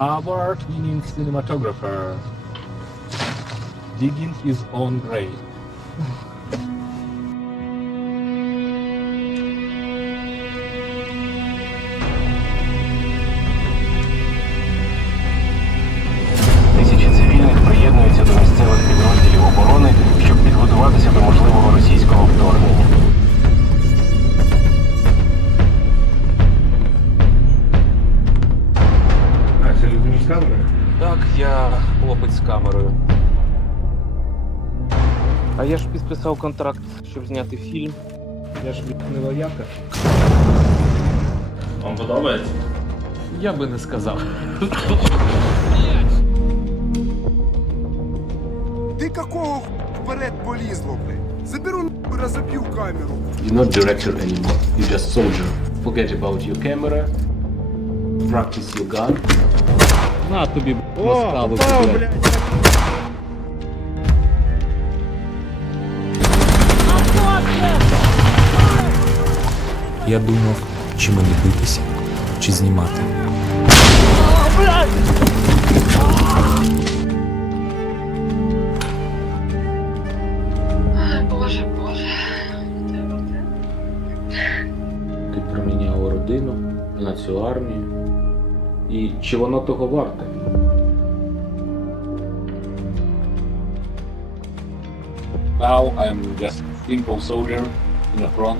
Award winning cinematographer digging his own grave. Камери? Так, я хлопець з камерою. А я ж підписав контракт, щоб зняти фільм. Я ж не вояка. Вам подобається? Я би не сказав. Ти какого ху- вперед полізло, блядь? Заберу нахуй, розоб'ю камеру. You're not director anymore. You're just soldier. Forget about your camera. Practice your gun. На тобі блядь! Я думав, чи мені битися, чи знімати. Боже, Боже. Ти проміняв родину на цю армію. І чи воно того варте? Now I'm just simple soldier in the front.